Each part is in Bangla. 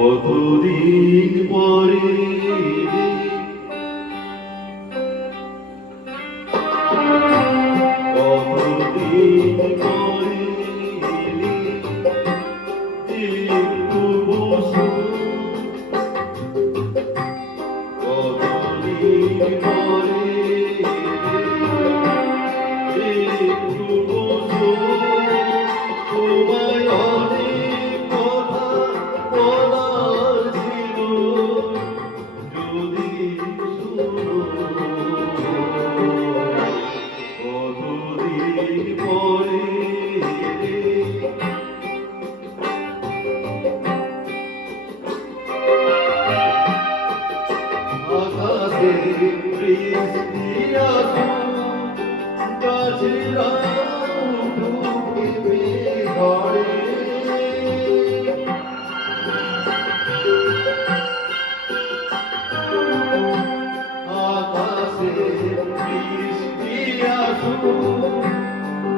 কতদিন পরে কতদিন পরে একটু বসো কতদিন পরে একটু বসো তোমায় অনেক কথা বলার ছিল যদি শোনো কতদিন পরে আকাশে বৃষ্টি আসো গাছেরা ডুবে ঘরে আকাশে বৃষ্টি আসো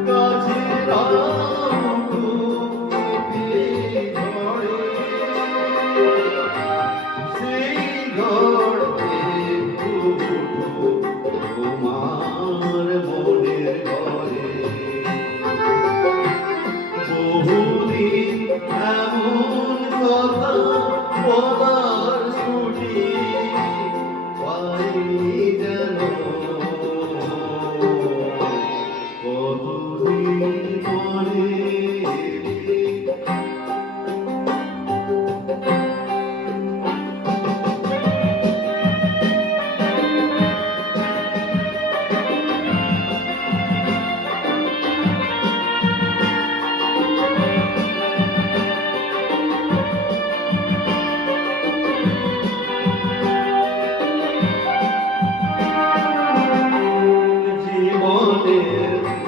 গাছেরা ডুবে ঘরে সেই ঘরে তোমার মনের ঘরে বহুদিন এমন কথা বলার ছুটি পাইনি যেন কতদিন পরে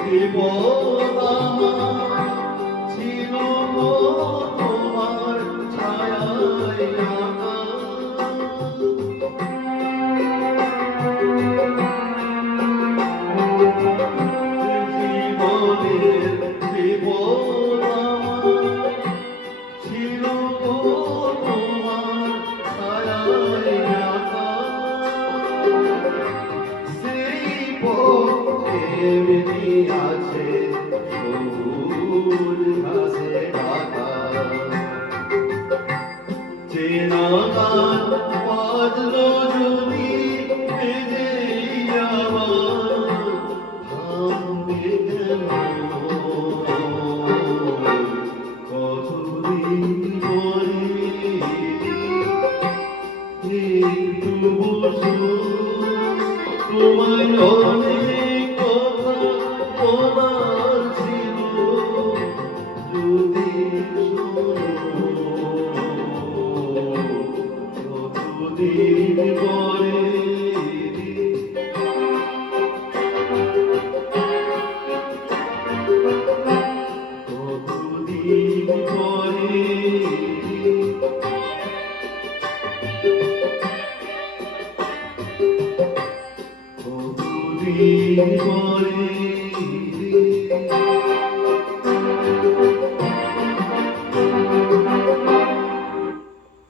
বিপদ আমার ছিল তোমার ছায়ায় ঢাকা জীবনের বিপদ আমার ছিল তোমার ছায়ায় ঢাকা সেই পথে আছে সবুজ ঘাসে ঢাকা চেনা গান বাজলো যদি বেজে আমার থামবে কেন কতদিন পরে একটু বসো তোমায় অনেক কথা বলার ছিল যদি শোনো কতদিন পরে কতদিন পরে কতদিন পরে